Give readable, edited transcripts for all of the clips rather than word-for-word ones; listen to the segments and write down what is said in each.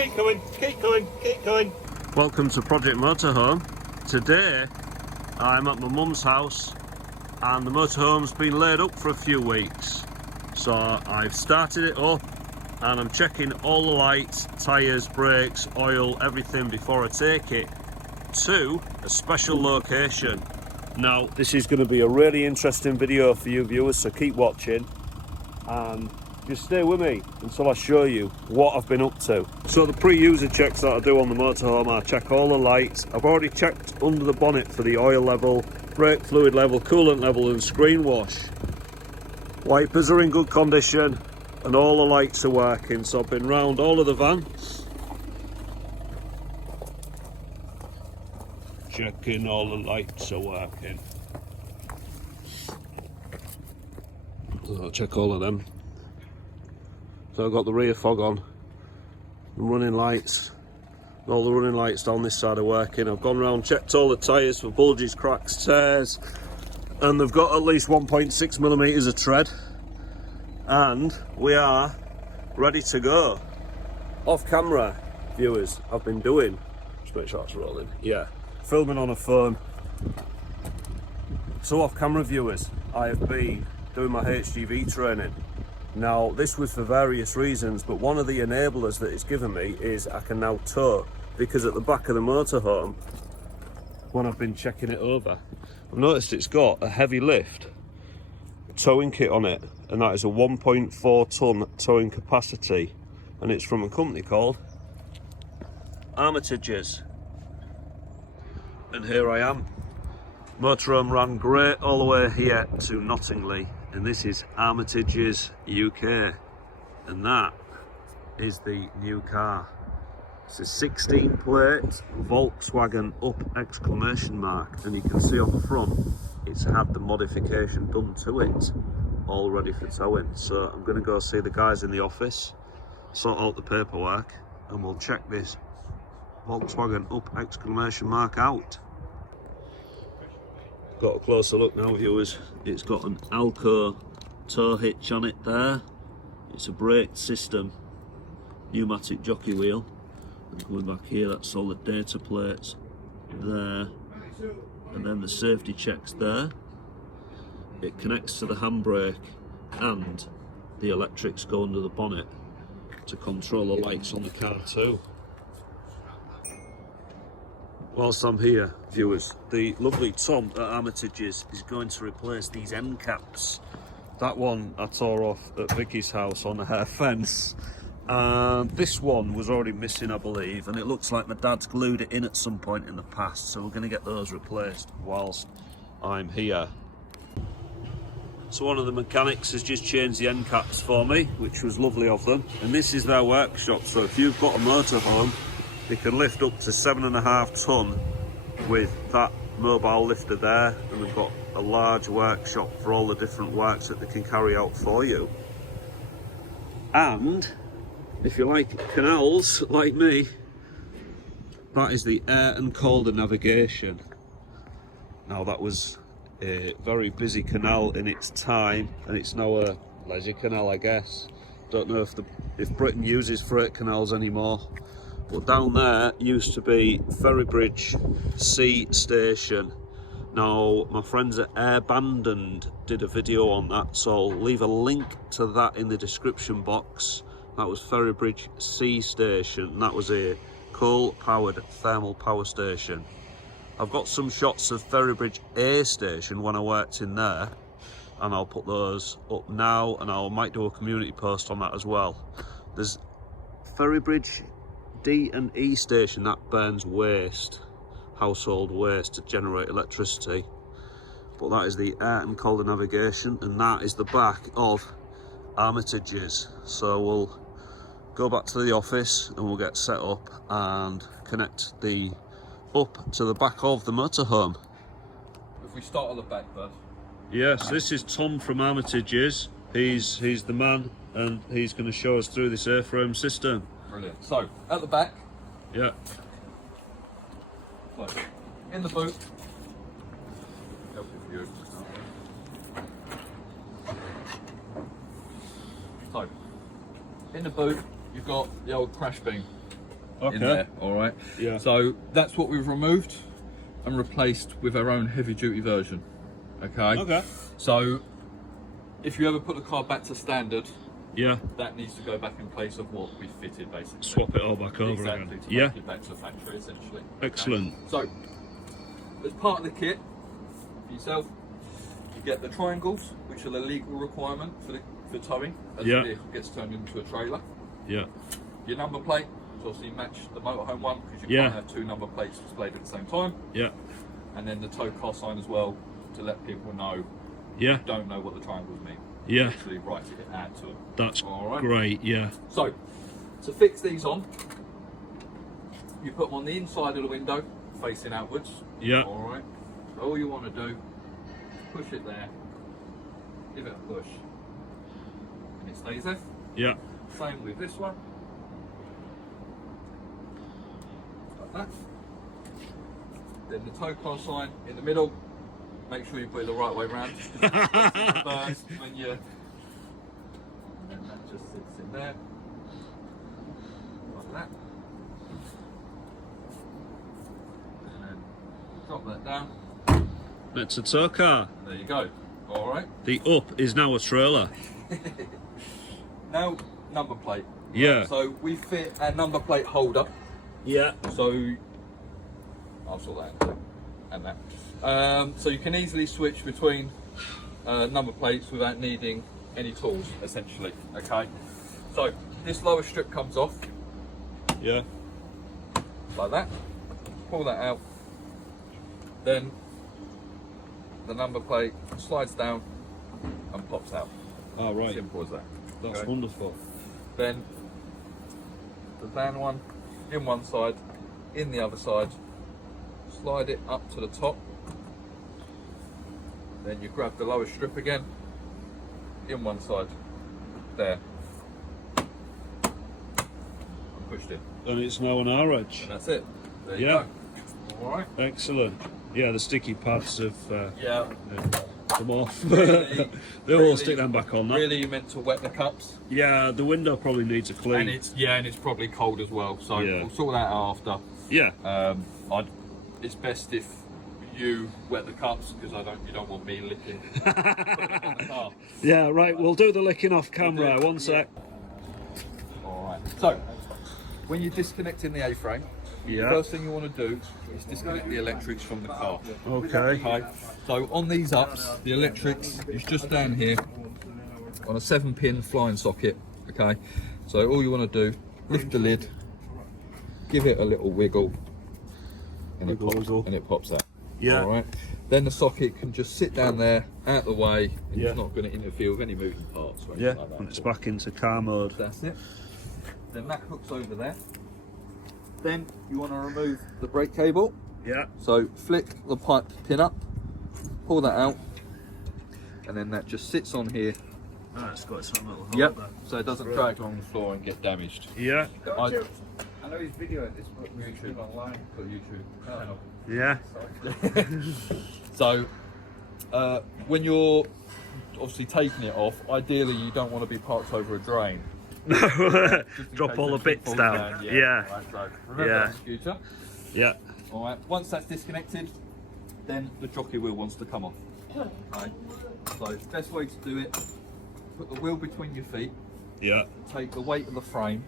Keep going, keep going, keep going. Welcome to Project Motorhome. Today I'm at my mum's house and the motorhome's been laid up for a few weeks. So I've started it up and I'm checking all the lights, tyres, brakes, oil, everything before I take it to a special location. Now this is going to be a really interesting video for you viewers, so keep watching and just stay with me until I show you what I've been up to. So the pre-user checks that I do on the motorhome, I check all the lights. I've already checked under the bonnet for the oil level, brake fluid level, coolant level and screen wash. Wipers are in good condition and all the lights are working, so I've been round all of the van checking all the lights are working. So I'll check all of them. So I've got the rear fog on, the running lights, all the running lights down this side are working. I've gone round, checked all the tyres for bulges, cracks, tears, and they've got at least 1.6mm of tread. And we are ready to go. Off camera, viewers, I've been doing, just make sure it's rolling, yeah, filming on a phone. So off camera, viewers, I have been doing my HGV training. Now this was for various reasons, but one of the enablers that it's given me is I can now tow, because at the back of the motorhome, when I've been checking it over, I've noticed it's got a heavy lift towing kit on it, and that is a 1.4 ton towing capacity, and it's from a company called Armitages. And here I am. Motorhome ran great all the way here to Nottingley, and this is Armitage's UK, and that is the new car. It's a 16 plate Volkswagen up exclamation mark, and you can see on the front it's had the modification done to it, all ready for towing. So I'm going to go see the guys in the office, sort out the paperwork, and we'll check this Volkswagen up exclamation mark out. Got a closer look now, viewers. It's got an alko tow hitch on it there. It's a brake system, pneumatic jockey wheel, and coming back here, that's all the data plates there, and then the safety checks there. It connects to the handbrake, and the electrics go under the bonnet to control the lights on the car too. Whilst I'm here, viewers, the lovely Tom at Armitage's is going to replace these end caps. That one I tore off at Vicky's house on a hair fence, and this one was already missing, I believe, and it looks like my dad's glued it in at some point in the past, so we're going to get those replaced whilst I'm here. So one of the mechanics has just changed the end caps for me, which was lovely of them, and this is their workshop. So if you've got a motorhome, they can lift up to 7.5 ton with that mobile lifter there, and they've got a large workshop for all the different works that they can carry out for you. And if you like canals like me, that is the Aire Calder navigation. Now that was a very busy canal in its time, and it's now a leisure canal, I guess. Don't know if Britain uses freight canals anymore. But down there used to be Ferrybridge Sea Station. Now my friends at Abandoned did a video on that, so I'll leave a link to that in the description box. That was Ferrybridge Sea Station, and that was a coal-powered thermal power station. I've got some shots of Ferrybridge A Station when I worked in there, and I'll put those up now, and I might do a community post on that as well. There's Ferrybridge D and E station that burns waste, household waste, to generate electricity. But that is the Aire Calder navigation, and that is the back of Armitage's. So we'll go back to the office and we'll get set up and connect the up to the back of the motorhome. If we start on the back, bud. Yes, this is Tom from Armitage's. He's the man, and he's going to show us through this airframe system. Brilliant. So, at the back. Yeah. So, in the boot. So, in the boot, you've got the old crash beam. Okay. in there. All right. Yeah. So that's what we've removed and replaced with our own heavy duty version. Okay. Okay. So if you ever put the car back to standard, Yeah. that needs to go back in place of what we fitted, basically. Swap it all back over exactly, again. to Yeah. make it back to the factory, essentially. Excellent. Okay. So, as part of the kit for yourself, you get the triangles, which are the legal requirement for towing as Yeah. the vehicle gets turned into a trailer. Yeah. Your number plate, so obviously match the motorhome one, because you Yeah. can't have two number plates displayed at the same time. Yeah. And then the tow car sign as well, to let people know Yeah. who don't know what the triangles mean. Yeah. Actually write it add to them. That's All right. great. Yeah. So, to fix these on, you put them on the inside of the window, facing outwards. Yeah. All right. So all you want to do is push it there, give it a push, and it stays there. Yeah. Same with this one. Like that. Then the tow car sign in the middle. Make sure you put it the right way round. Burns when you. And then that just sits in there. Like that. And then drop that down. It's a tow car. There you go. Alright. The up is now a trailer. Now, number plate. Yeah. So we fit our number plate holder. Yeah. So I'll sort that out and that. So you can easily switch between number plates without needing any tools, essentially. Okay. So this lower strip comes off Yeah. like that. Pull that out. Then the number plate slides down and pops out. Oh, right. Simple as that. That's Okay. wonderful. Then the van one in one side, in the other side. Slide it up to the top. Then you grab the lower strip again, in one side, there, and pushed in. And it's now an Armitage. And that's it. There you Yeah. go. All right. Excellent. Yeah, the sticky pads have Yeah. come off. Really, They really- all stick them back on. That. Really, you meant to wet the cups, Yeah, the window probably needs a clean. and it's probably cold as well. So Yeah. we'll sort that out after. Yeah. It's best if you wet the cups because you don't want me licking. on the car. Yeah, right. We'll do the licking off camera. do, One sec. All right. So when you're disconnecting the A-frame, Yeah. the first thing you want to do is disconnect the electrics from the car. Okay. Okay. So on these ups, the electrics is just down here on a 7-pin flying socket. Okay. So all you want to do, lift the lid, give it a little wiggle, and Wiggle. it pops out. Yeah. All right. Then the socket can just sit down there, out the way, and Yeah. it's not going to interfere with any moving parts or anything Yeah. like that. And it's back into car mode. That's it. Then that hooks over there. Then you want to remove the brake cable. Yeah. So flick the pipe pin up, pull that out, and then that just sits on here. Oh, it's got its own little Yep. holder. So it doesn't drag along the floor and get damaged. Yeah. I know he's videoing this, but we should online. For YouTube channel. Yeah. So when you're obviously taking it off, ideally you don't want to be parked over a drain. Just in Drop case all the anything bits falls down. Yeah. Right, so remember Yeah. that in the future. Yeah. All right. Once that's disconnected, then the jockey wheel wants to come off. Okay. So best way to do it: put the wheel between your feet, Yeah. take the weight of the frame,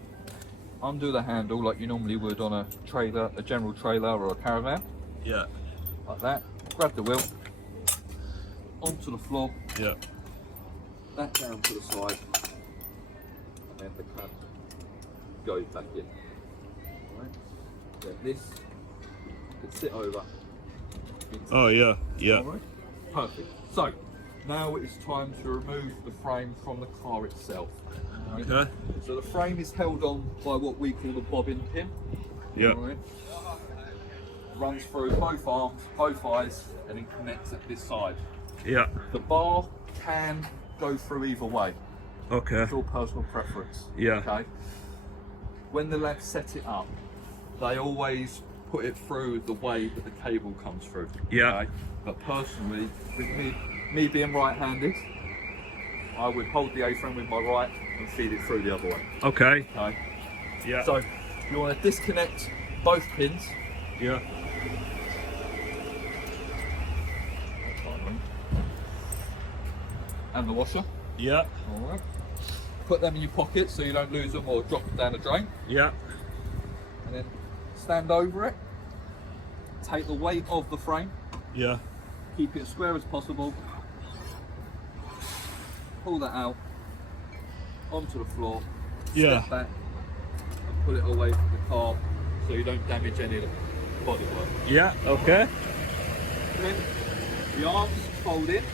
undo the handle like you normally would on a trailer, a general trailer or a caravan, Yeah. like that. Grab the wheel onto the floor, Yeah. that down to the side, and then the clamp goes back in. All right. Then this can sit over. into Oh yeah. Yeah. Alright, perfect. So now it's time to remove the frame from the car itself. Okay. So the frame is held on by what we call the bobbin pin. Yeah. Alright. Runs through both arms, both eyes, and then connects at this side. Yeah. The bar can go through either way. Okay. It's all personal preference. Yeah. Okay. When the lads set it up, they always put it through the way that the cable comes through. Yeah. Okay? But personally, with me being right-handed, I would hold the A-frame with my right and feed it through the other way. Okay. Okay. Yeah. So You want to disconnect both pins. Yeah. And the washer. Yeah. Alright. Put them in your pocket so you don't lose them or drop them down the drain. Yeah. And then stand over it. Take the weight of the frame. Yeah. Keep it as square as possible. Pull that out onto the floor. Yeah. Step back and pull it away from the car so you don't damage any of the bodywork. Yeah. Okay. Then the arms fold in.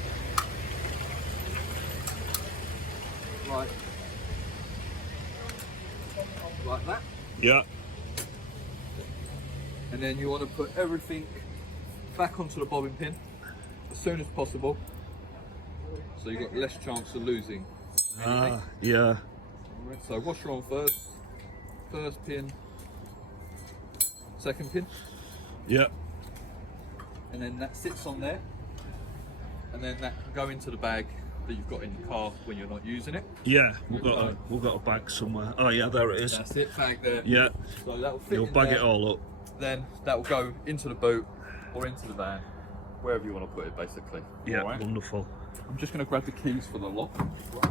Like that. Yeah. And then you want to put everything back onto the bobbin pin as soon as possible, so you've got less chance of losing anything. Yeah. Alright, so washer on first pin, second pin, Yeah. and then that sits on there, and then that can go into the bag that you've got in the car when you're not using it. Yeah. We've got a bag somewhere. Oh yeah, there it is. That's it, bag there. Yeah. So that will fit You'll in bag there. it all up. Then that will go into the boot or into the van, wherever you want to put it basically. Yeah. Alright. Wonderful. I'm just going to grab the keys for the lock.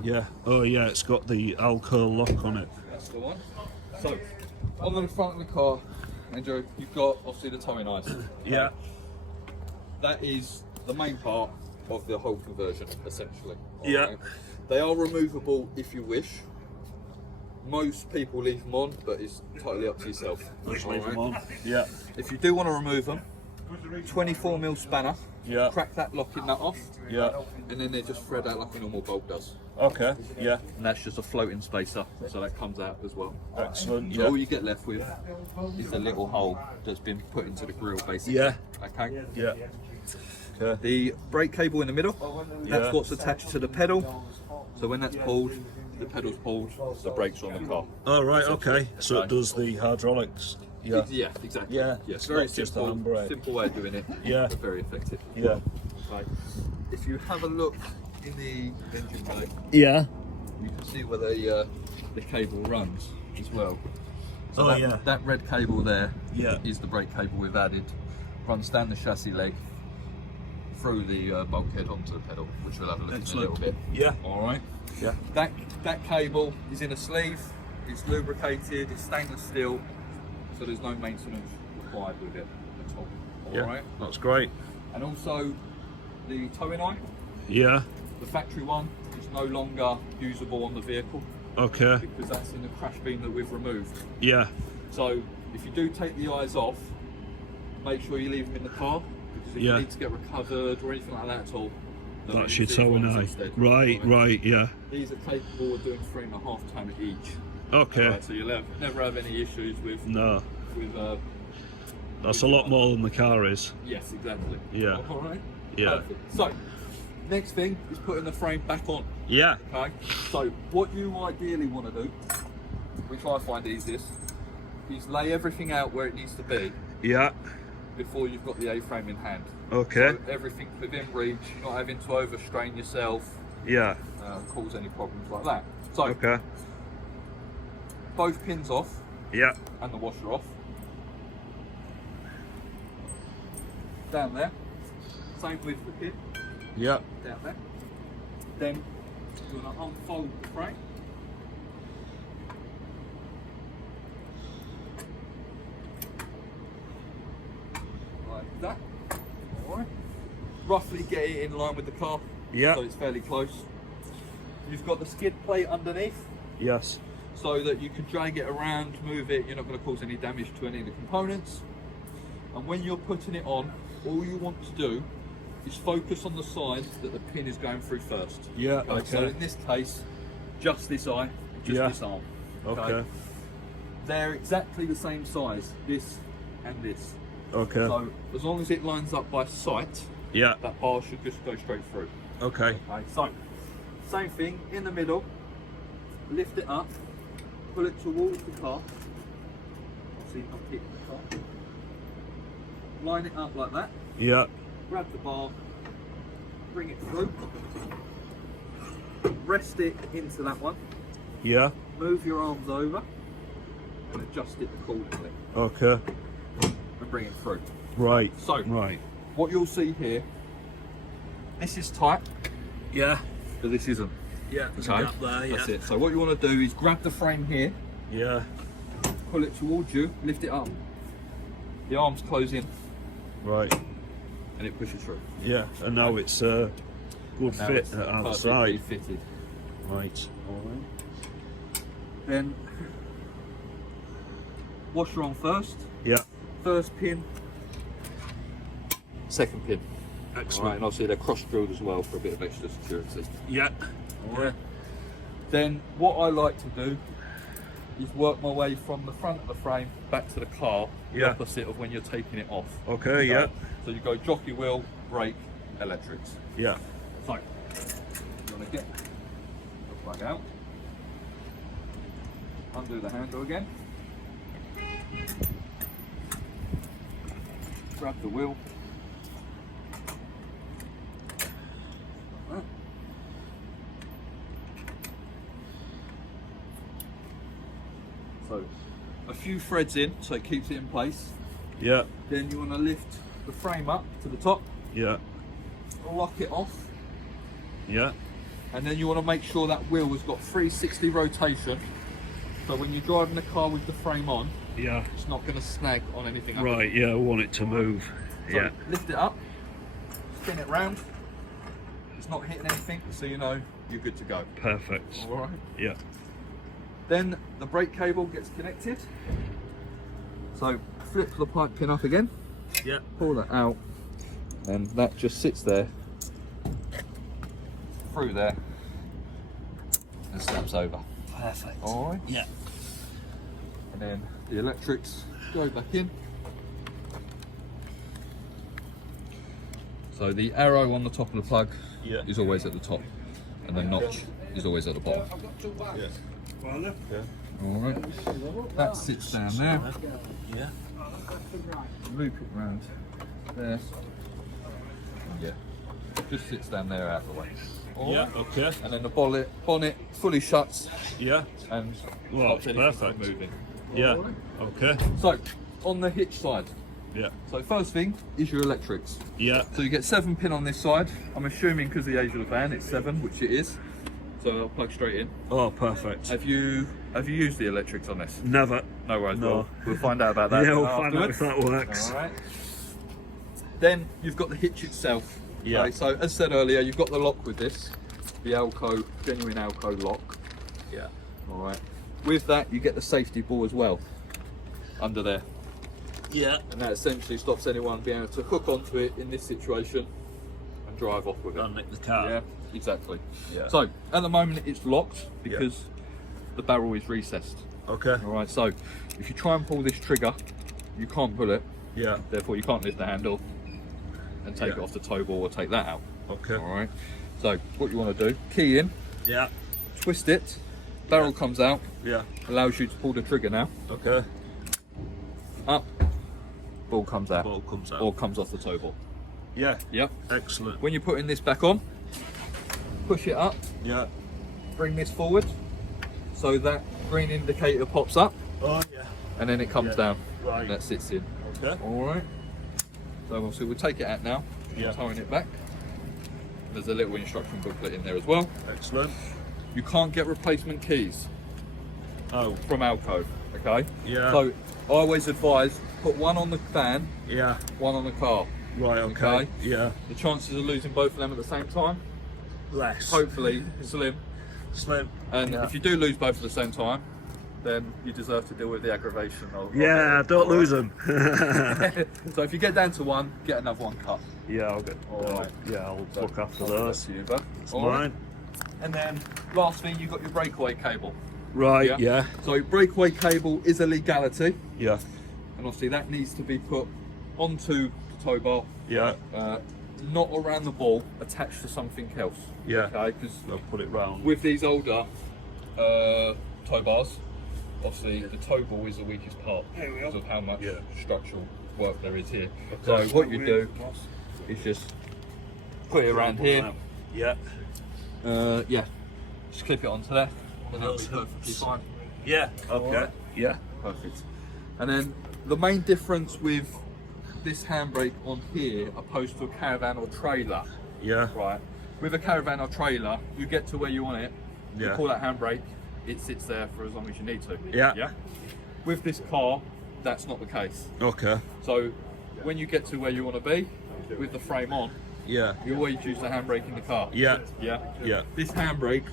Yeah. Oh yeah, it's got the alko lock on it. That's the one. So, on the front of the car, Andrew, you've got obviously the towing eyes. Yeah. That is the main part of the whole conversion, essentially. Yeah. Alright? They are removable if you wish. Most people leave them on, but it's totally up to yourself. Just leave them Alright? on. Yeah. If you do want to remove them, 24mm spanner, Yeah. crack that locking nut off, Yeah. and then they just thread out like a normal bolt does. Okay. Yeah. And that's just a floating spacer, so that comes out as well. Excellent. So Yeah. all you get left with is a little hole that's been put into the grille, basically. Yeah. Okay. Yeah. Okay. The brake cable in the middle, that's Yeah. what's attached to the pedal. So when that's pulled, the pedal's pulled, the brakes are on the car. Oh right. Okay. So it does the hydraulics. Yeah. Yeah, exactly. Yeah, Yes, it's very not just a simple, handbrake. simple way of doing it. Yeah. But very effective. Yeah. Right. If you have a look in the engine bay, Yeah. you can see where the cable runs as well. So Oh, that, yeah. that red cable there Yeah. is the brake cable we've added. Runs down the chassis leg through the bulkhead onto the pedal, which we'll have a look at in a little bit. Yeah. All right. Yeah. That cable is in a sleeve. It's lubricated. It's stainless steel, so there's no maintenance required with it at all. Yeah. All right. That's great. And also the towing eye, Yeah. the factory one, is no longer usable on the vehicle Okay. because that's in the crash beam that we've removed. Yeah. So if you do take the eyes off, make sure you leave them in the car, because if Yeah. you need to get recovered or anything like that at all, they'll That's be your towing ones eye. instead. Right. Right. Yeah. These are capable of doing 3.5 ton each. Okay. Alright, so you'll never have any issues with No. That's a with lot more than the car is. Yes, exactly. Yeah. All right. Yeah. Perfect. So, next thing is putting the frame back on. Yeah. Okay. So, what you ideally want to do, which I find easiest, is lay everything out where it needs to be Yeah. before you've got the A-frame in hand. Okay. So everything within reach, not having to overstrain yourself, Yeah. cause any problems like that. So, Okay. both pins off Yeah. and the washer off. Down there. Same with the pin. Yeah. Down there. Then you're going to unfold the frame. Like that. Alright. Roughly get it in line with the car. Yeah. So it's fairly close. You've got the skid plate underneath, Yes. so that you can drag it around, move it, you're not going to cause any damage to any of the components. And when you're putting it on, all you want to do is focus on the side that the pin is going through first. Yeah. Okay, so Okay. in this case, just this eye, just Yeah. this arm. Okay. They're exactly the same size, this and this. Okay. So as long as it lines up by sight, Yeah. that bar should just go straight through. Okay. Okay, so same thing in the middle, lift it up, pull it towards the car. See, I'm hitting the car. Line it up like that, Yeah. grab the bar, bring it through, rest it into that one, Yeah. move your arms over, can adjust it accordingly Okay. and bring it through. Right. So, Right. what you'll see here, this is tight, Yeah. but this isn't. Yeah. Okay, that's it. So what you want to do is grab the frame here, Yeah. pull it towards you, lift it up. The arms close in, Right. and it pushes through. Yeah. And now it's good Now fit it's at either perfectly side. fitted. Right. Then washer on first, Yeah. first pin, second pin. Excellent. Alright, and obviously they're cross drilled as well for a bit of extra security. Yeah. Alright. Then what I like to do is work my way from the front of the frame back to the car, the Yeah. opposite of when you're taking it off. Okay. Yeah. So you go jockey wheel, brake, electrics. Yeah. So you want to get the plug out, undo the handle again, grab the wheel. Like that. So a few threads in so it keeps it in place. Yeah. Then you want to lift the frame up to the top, Yeah. lock it off, Yeah. and then you want to make sure that wheel has got 360 rotation. So when you're driving the car with the frame on, Yeah. it's not going to snag on anything. Right. Yeah. I want it to move. So Yeah. lift it up, spin it round. It's not hitting anything, so you know you're good to go. Perfect. All right. Yeah. Then the brake cable gets connected. So flip the pipe pin up again, Yeah. pull that out, and that just sits there, through there, and snaps over. Perfect. All right. Yeah. And then the electrics go back in. So the arrow on the top of the plug Yeah. is always at the top, and the notch is always at the bottom. Yeah. All right. That sits down there. Yeah. Loop it round there. Yeah. Just sits down there out of the way. All Yeah. right. Okay. And then the bonnet fully shuts Yeah. and Well, stops anything perfect. from moving. Yeah. All right. Okay. So on the hitch side. Yeah. So first thing is your electrics. Yeah. So you get 7 pin on this side. I'm assuming because of the age of the van it's 7, which it is. So I'll plug straight in. Oh, perfect. Have you used the electrics on this? Never. No worries. No. We'll find out about that. Yeah, we'll find out if afterwards. that works. All right. Then you've got the hitch itself. Yeah. Okay, so as said earlier, you've got the lock with this, the alko, genuine alko lock. Yeah. All right. With that, you get the safety ball as well under there, Yeah. and that essentially stops anyone being able to hook onto it in this situation and drive off with it. I'll nick the car. Yeah, exactly. Yeah. So at the moment it's locked because the barrel is recessed. Okay. All right. So if you try and pull this trigger, you can't pull it. Yeah. Therefore, you can't lift the handle and take it off the tow ball or take that out. Okay. All right. So what you want to do? Key in, Yeah. twist it. Barrel comes out. Yeah. Allows you to pull the trigger now. Okay. Up. Ball comes out. Ball comes out. Or comes off the tow ball. Yeah. Yep. Excellent. When you're putting this back on, push it up. Yeah. Bring this forward, so that green indicator pops up, Oh yeah. and then it comes down. Right. And that sits in. Okay. All right. So obviously we'll take it out now. Yeah. Towing it back. There's a little instruction booklet in there as well. Excellent. You can't get replacement keys Oh. from Alko. Okay. Yeah. So I always advise put one on the van, Yeah. one on the car. Right. Okay. Okay. Yeah. The chances of losing both of them at the same time, Less. hopefully slim. Slim. And Yeah. if you do lose both at the same time, then you deserve to deal with the aggravation of Yeah. of it. Don't lose them. So if you get down to one, get another one cut. Yeah. I'll get. All right. Yeah. I'll So look after I'll do that those. to you, bud. It's All right. mine. And then last thing, you've got your breakaway cable. Right. Yeah. So breakaway cable is a legality, Yeah. and obviously that needs to be put onto the tow bar, Yeah. not around the ball, attached to something else. Yeah. Okay, because I'll put it round. with these older tow bars, obviously the tow ball is the weakest part because of how much structural work there is here. Okay. So what you do is just put it around here. Yeah. Yeah, just clip it onto there, and it'll be perfectly fine. Yeah. Okay. Alright. Yeah. Perfect. And then the main difference with this handbrake on here opposed to a caravan or trailer, Yeah. right? With a caravan or trailer, you get to where you want it, you Yeah. pull that handbrake, it sits there for as long as you need to. Yeah. Yeah. With this car, that's not the case. Okay. So when you get to where you want to be, with the frame on, Yeah. you always use the handbrake in the car. Yeah. Yeah. Yeah. This handbrake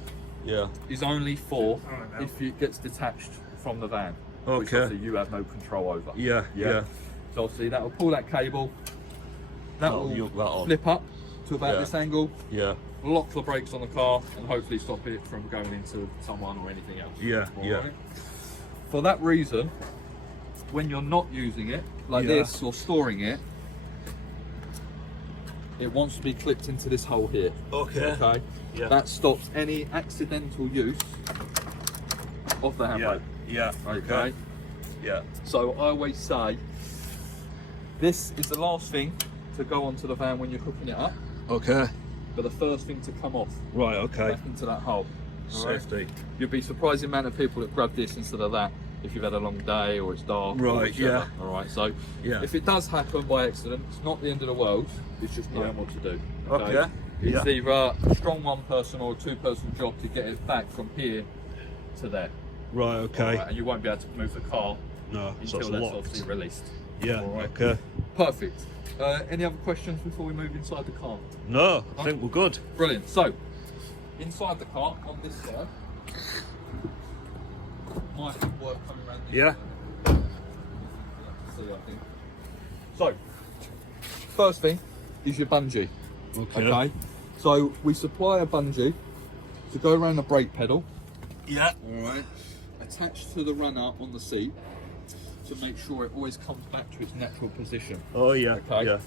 Yeah. is only for if it gets detached from the van. Which Okay. obviously you have no control over. Yeah. Yeah. So obviously that will pull that cable, that That'll will yoke that on. flip up to about Yeah. this angle, Yeah. lock the brakes on the car, and hopefully stop it from going into someone or anything else. Yeah. Yeah. Alright? For that reason, when you're not using it, like Yeah. this, or storing it, it wants to be clipped into this hole here. Okay. Okay. Yeah. That stops any accidental use of the Yeah. handbrake. Yeah. Okay. Yeah. So I always say, this is the last thing to go onto the van when you're hooking it up, Okay. but the first thing to come off Right. Okay. back into that hole. Alright? Safety. You'll be surprised the amount of people that grab this instead of that if you've had a long day or it's dark. Or Right, whichever. yeah. All right. So Yeah. if it does happen by accident, it's not the end of the world. It's just knowing Yeah. what to do. Okay. It's Yeah. either a strong one person or a two person job to get it back from here to there. Right. Okay. Alright, and you won't be able to move the car No. So until it's that's locked. obviously released. Yeah. Alright. Okay. Perfect. Any other questions before we move inside the car? No, I think we're good. Brilliant. So, inside the car, on this side, might be worth coming around this Yeah. side. See, I think. So, first thing is your bungee. Okay. So, we supply a bungee to go around the brake pedal. Yeah. Alright. Attached to the runner on the seat to make sure it always comes back to its natural position. Oh yeah. Okay. Yeah.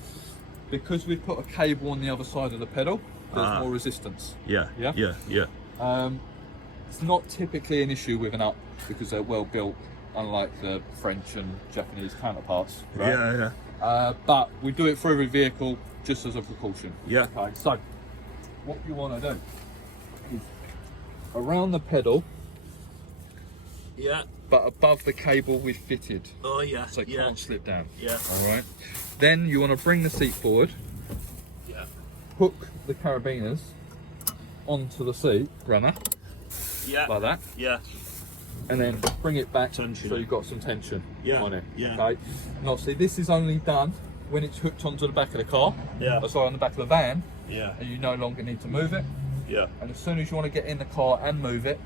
Because we've put a cable on the other side of the pedal, there's Ah. more resistance. Yeah. Yeah? Yeah. Yeah. It's not typically an issue with an up because they're well built, unlike the French and Japanese counterparts. Right? Yeah. Yeah. But we do it for every vehicle just as a precaution. Yeah. Okay, so what you want to do is around the pedal, Yeah. but above the cable we've fitted, Oh yeah. so it yeah. can't slip down. Yeah. All right. Then you want to bring the seat forward, Yeah. hook the carabiners onto the seat runner Yeah. like that, Yeah. and then bring it back Tension. so you've got some tension Yeah, on it. yeah. Okay. And obviously this is only done when it's hooked onto the back of the car. Yeah. Sorry, on the back of the van, Yeah. and you no longer need to move it. Yeah. And as soon as you want to get in the car and move it,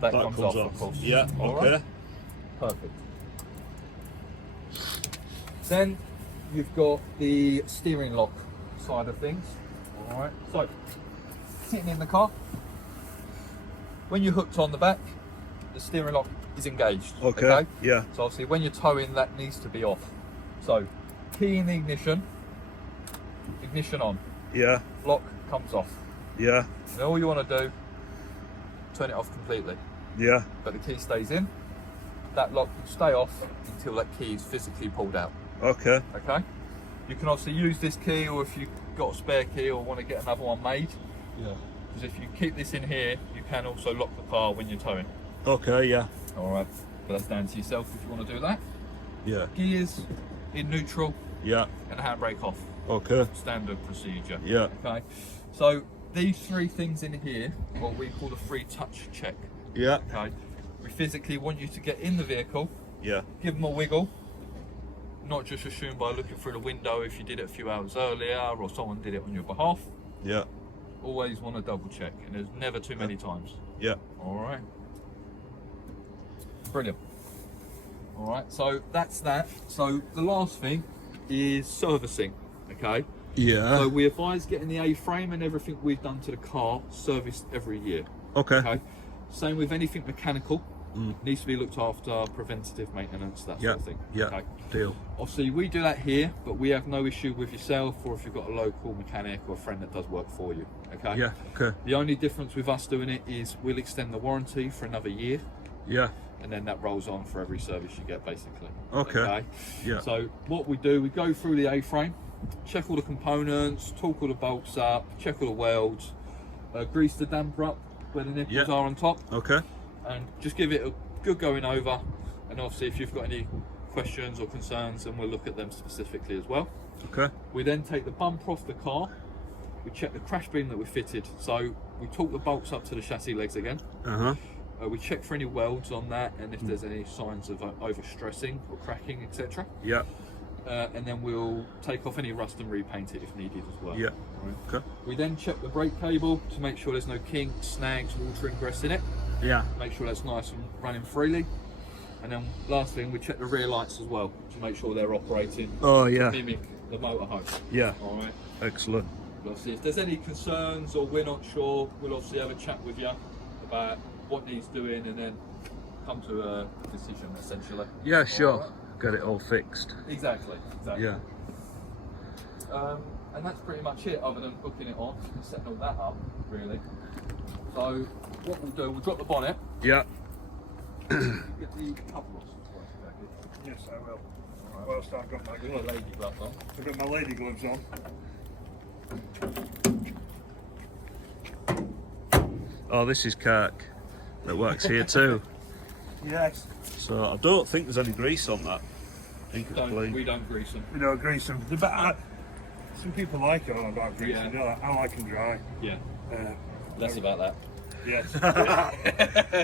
that comes off, of course. Yeah. All Okay. right? Perfect. Then you've got the steering lock side of things. All right. So sitting in the car, when you're hooked on the back, the steering lock is engaged. Okay. Yeah. So obviously when you're towing, that needs to be off. So key in the ignition, ignition on, Yeah. lock comes off. Yeah. And all you want to do, turn it off completely. Yeah. But the key stays in. That lock will stay off until that key is physically pulled out. Okay. Okay. You can obviously use this key, or if you've got a spare key or want to get another one made. Yeah. Because if you keep this in here, you can also lock the car when you're towing. Okay. Yeah. All right. But that's down to yourself if you want to do that. Yeah. Gears in neutral Yeah. and handbrake off. Okay. Standard procedure. Yeah. Okay. So these three things in here, what we call the free touch check. Yeah. Okay. We physically want you to get in the vehicle, Yeah. give them a wiggle, not just assume by looking through the window if you did it a few hours earlier or someone did it on your behalf. Yeah. Always want to double check, and there's never too many times. Yeah. All right. Brilliant. All right. So that's that. So the last thing is servicing. Okay. Yeah. So we advise getting the A-frame and everything we've done to the car serviced every year. Okay. Okay. Same with anything mechanical. Needs to be looked after, preventative maintenance, that Yeah. sort of thing. Yeah. Okay. Deal. Obviously, we do that here, but we have no issue with yourself or if you've got a local mechanic or a friend that does work for you. Okay. Yeah. Okay. The only difference with us doing it is we'll extend the warranty for another year, Yeah. and then that rolls on for every service you get, basically. Okay. Yeah. So what we do, we go through the A-frame, check all the components, torque all the bolts up, check all the welds, grease the damper up where the nipples Yeah. are on top, Okay. and just give it a good going over, and obviously if you've got any questions or concerns, then we'll look at them specifically as well. Okay. We then take the bumper off the car, we check the crash beam that we fitted, so we torque the bolts up to the chassis legs again. We check for any welds on that and if there's any signs of overstressing or cracking, etc. Yeah. And then we'll take off any rust and repaint it if needed as well. Yeah. Okay. We then check the brake cable to make sure there's no kinks, snags, water ingress in it. Yeah. Make sure that's nice and running freely. And then last thing, we check the rear lights as well to make sure they're operating. Oh yeah. To mimic the motorhome. Yeah. All right. Excellent. Obviously, if there's any concerns or we're not sure, we'll obviously have a chat with you about what needs doing and then come to a decision essentially. Yeah, sure. Right. Get it all fixed. Exactly. Yeah. And that's pretty much it, other than booking it on and setting all that up, really. So what we'll do, we'll drop the bonnet. Yeah. Get the cover off. Yes, I will. Right. Whilst I've got my gloves. Lady gloves on. I've got my lady gloves on. Oh, this is Kirk that works here too. Yes. So I don't think there's any grease on that. I think it's clean. We don't grease them. We don't grease them. Some people like it about grease. Yeah. They don't. I like them dry. Yeah. Less about that. Yes.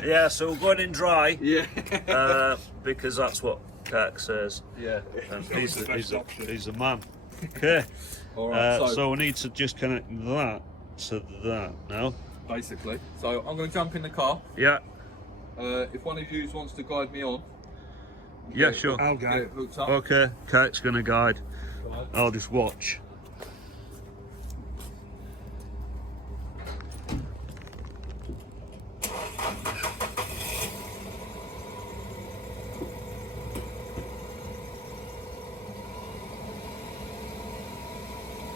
Yeah, so we're going in dry. Yeah. Because that's what Kirk says. Yeah. And It's the best option. he's a man. Okay. All right. So we need to just connect that to that now. Basically. So I'm going to jump in the car. Yeah. If one of you wants to guide me on. Yeah, sure. I'll Get go. it hooked up. Okay. Kirk's going to guide. Right. I'll just watch.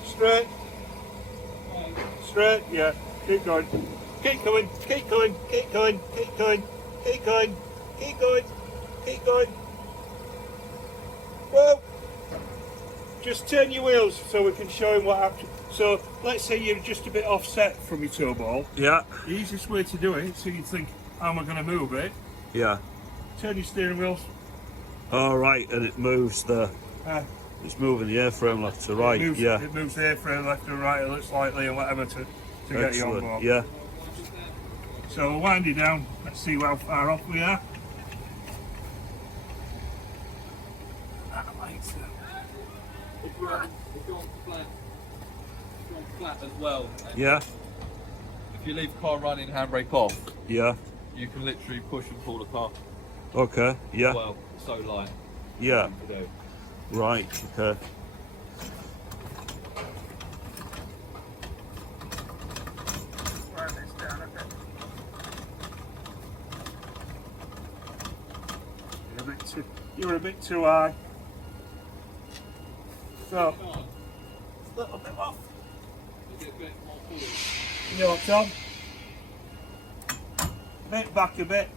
Straight. Straight. Yeah. Keep going. Keep going. Keep going. Keep going. Keep going. Keep going. Keep going. Keep going. Well, just turn your wheels so we can show him what happened. So let's say you're just a bit offset from your toe ball. Yeah. The easiest way to do it, so you think, how am I going to move it? Yeah. Turn your steering wheels. All right, and it moves the. It's moving the airframe left to right. It moves the airframe left and right a little slightly and whatever to get you on Excellent. board. Yeah. So we'll wind it down. Let's see how far off we are. If you're on flat as well. And Yeah. If you leave the car running, handbrake off, Yeah. you can literally push and pull the car. Okay. Yeah. Well, so light. Yeah. To do. Right. Okay. Wind this down a bit. You're a bit too high. So, a little bit off. You know what, Tom? Bit back a bit.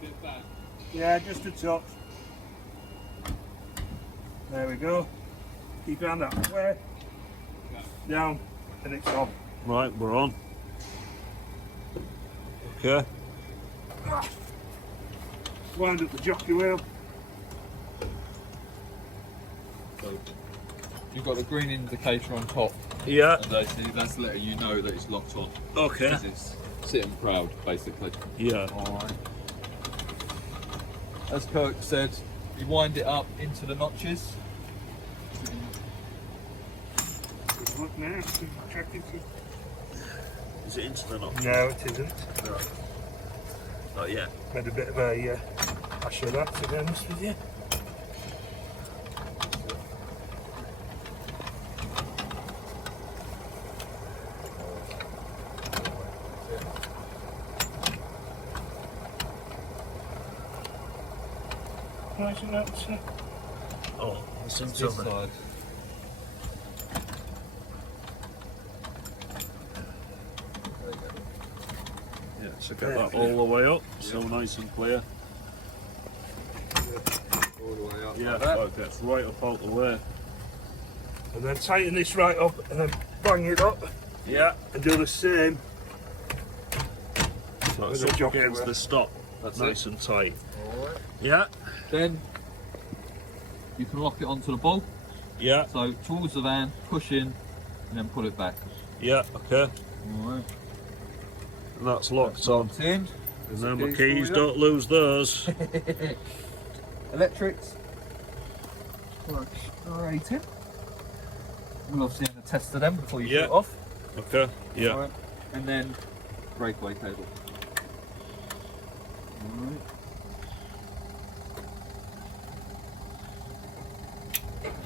Yeah, just a touch. There we go. Keep your hand that way. Down, and it's on. Right, we're on. Okay. Wind up the jockey wheel. So, you've got a green indicator on top. Yeah. And that's letting you know that it's locked on. Okay. Because it's sitting proud, basically. Yeah. Alright. As Kirk said, you wind it up into the notches. Good luck now. Check it. Is it into the knot? No, it isn't. No. Not yet. Made a bit of a hash of that, to be honest with you. Nice and that's Oh, it's This into the. side. Yeah. So get that all the way up. So nice and clear. All the way up. Yeah. Like that. So it gets right up out the way. and then tighten this right up and then bang it up Yeah. and do the same. So With it's the up jockey against wheel. the stop. That's Nice it. and tight. Alright. Yeah. Then you can lock it onto the ball. Yeah. So towards the van, push in, and then pull it back. Yeah. Okay. Alright. And that's locked on. Locked in. And then my keys, don't lose those. Electrics. Rating. We'll obviously have a test of them before you Yeah. shut it off. Okay. Yeah. Alright. And then breakaway cable. Alright.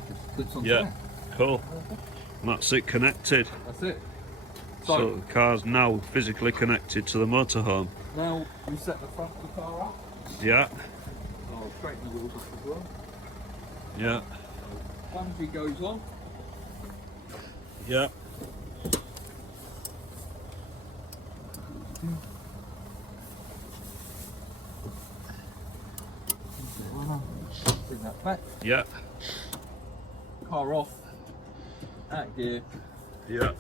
Just clips onto Yeah. there. Cool. And that's it connected. That's it. So the car's now physically connected to the motorhome. Now we set the front of the car up. Yeah. So I'll straighten the wheels up as well. Yeah. Bungee goes on. Yeah. Bring that back. Yeah. Car off. Out gear. Yeah.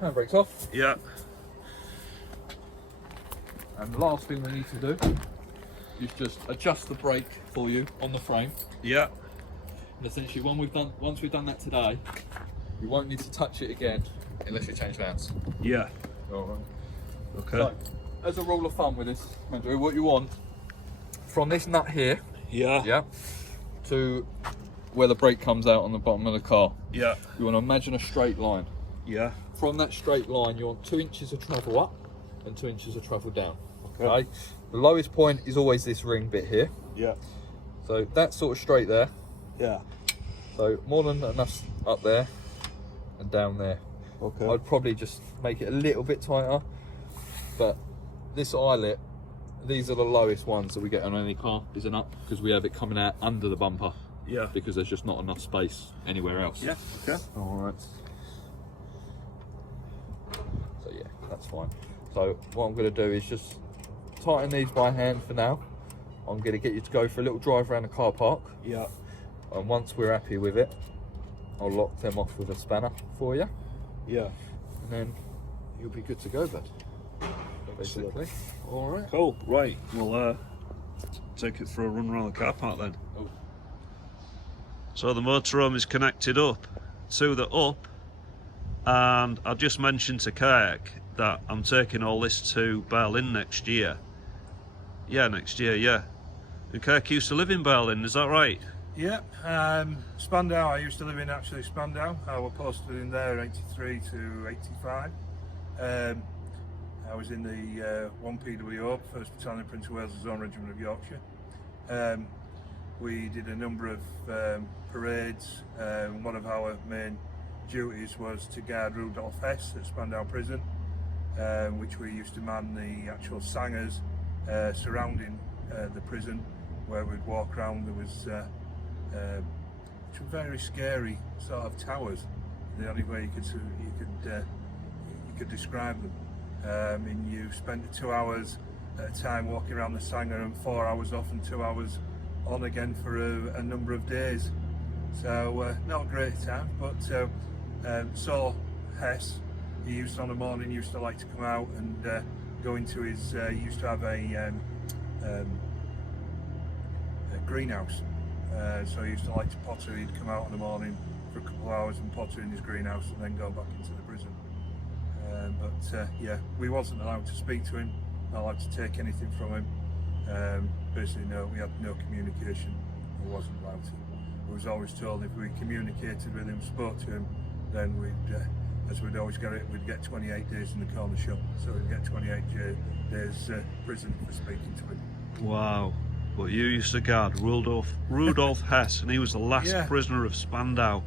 Handbrakes off. Yeah. And the last thing we need to do is just adjust the brake for you on the frame. Yeah. And essentially, once we've done that today, you won't need to touch it again unless you change hands. Yeah. Alright. Okay. So, as a rule of thumb with this, Andrew, what you want from this nut here, Yeah. yeah, to where the brake comes out on the bottom of the car, Yeah. you want to imagine a straight line. Yeah. From that straight line, you want 2 inches of travel up and 2 inches of travel down. Okay. The lowest point is always this ring bit here. Yeah. So that's sort of straight there. Yeah. So more than enough up there and down there. Okay. I'd probably just make it a little bit tighter, but this eyelet, these are the lowest ones that we get on any car, isn't it? Because we have it coming out under the bumper. Yeah. Because there's just not enough space anywhere else. Yeah. Okay. All right. So yeah, that's fine. So what I'm going to do is just tighten these by hand for now. I'm going to get you to go for a little drive around the car park. Yeah. And once we're happy with it, I'll lock them off with a spanner for you. Yeah. And then you'll be good to go, bud. Basically. All right. Cool. Right. We'll take it for a run around the car park then. Oh. So the motorhome is connected up to the up, and I just mentioned to Kirk that I'm taking all this to Berlin next year. Yeah, next year. Yeah. And Kirk used to live in Berlin. Is that right? Yeah, Spandau. I used to live in actually Spandau. I was posted in there 83 to 85. I was in the 1PWO, 1st Battalion Prince of Wales' Zone Regiment of Yorkshire. We did a number of parades. One of our main duties was to guard Rudolf Hess at Spandau Prison, which we used to man the actual sangers surrounding the prison, where we'd walk around. There was which were very scary sort of towers. The only way you could describe them. And you spent 2 hours at a time walking around the Sanger and 4 hours off and 2 hours on again for a number of days. So not a great time, but saw Hess. He used on a morning used to like to come out and go into his. He used to have a greenhouse. So he used to like to potter. He'd come out in the morning for a couple of hours and potter in his greenhouse and then go back into the prison. But yeah, we wasn't allowed to speak to him, not allowed to take anything from him. Basically, no, we had no communication. We wasn't allowed to. We was always told if we communicated with him, spoke to him, then we'd, as we'd always get it, we'd get 28 days in the corner shop. So we'd get 28 days prison for speaking to him. Wow. Well, you used to guard Rudolf Hess, and he was the last prisoner of Spandau.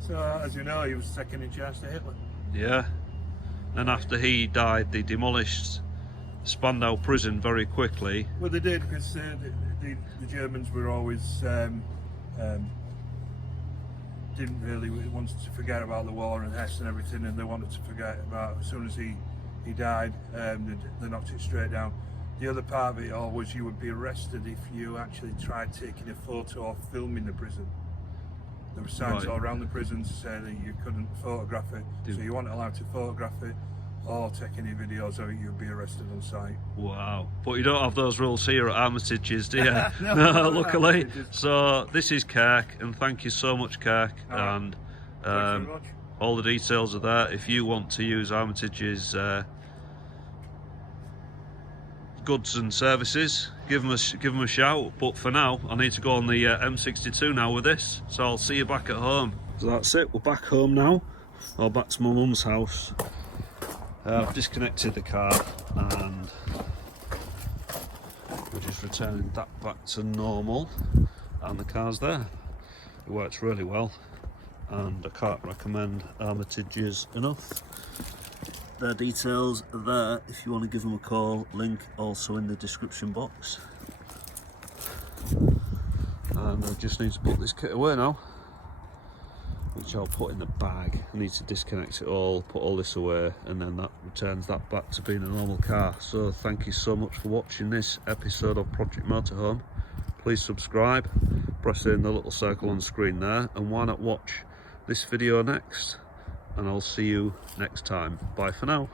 So, as you know, he was second in charge to Hitler. Yeah. And after he died, they demolished Spandau prison very quickly. Well, they did, because the Germans were always didn't really wanted to forget about the war and Hess and everything, and they wanted to forget about as soon as he died. They knocked it straight down. The other part of it all was you would be arrested if you actually tried taking a photo or filming the prison. There were signs all around the prison to say that you couldn't photograph it, so you weren't allowed to photograph it. or take any videos of it, you'll be arrested on site. Wow. But you don't have those rules here at Armitage's, do you? No, luckily. Armitage's. So this is Kirk, and thank you so much, Kirk. Alright. And Thanks very much. all the details are there. If you want to use Armitage's goods and services, give them a shout. But for now, I need to go on the M62 now with this, so I'll see you back at home. So that's it, we're back home now, or back to my mum's house. I've disconnected the car and we're just returning that back to normal, and the car's there. It works really well, and I can't recommend Armitage's enough. Their details are there if you want to give them a call, link also in the description box. And I just need to put this kit away now, which I'll put in the bag. I need to disconnect it all, put all this away, and then that returns that back to being a normal car. So thank you so much for watching this episode of Project Motorhome. Please subscribe, press in the little circle on the screen there, and why not watch this video next? And I'll see you next time. Bye for now.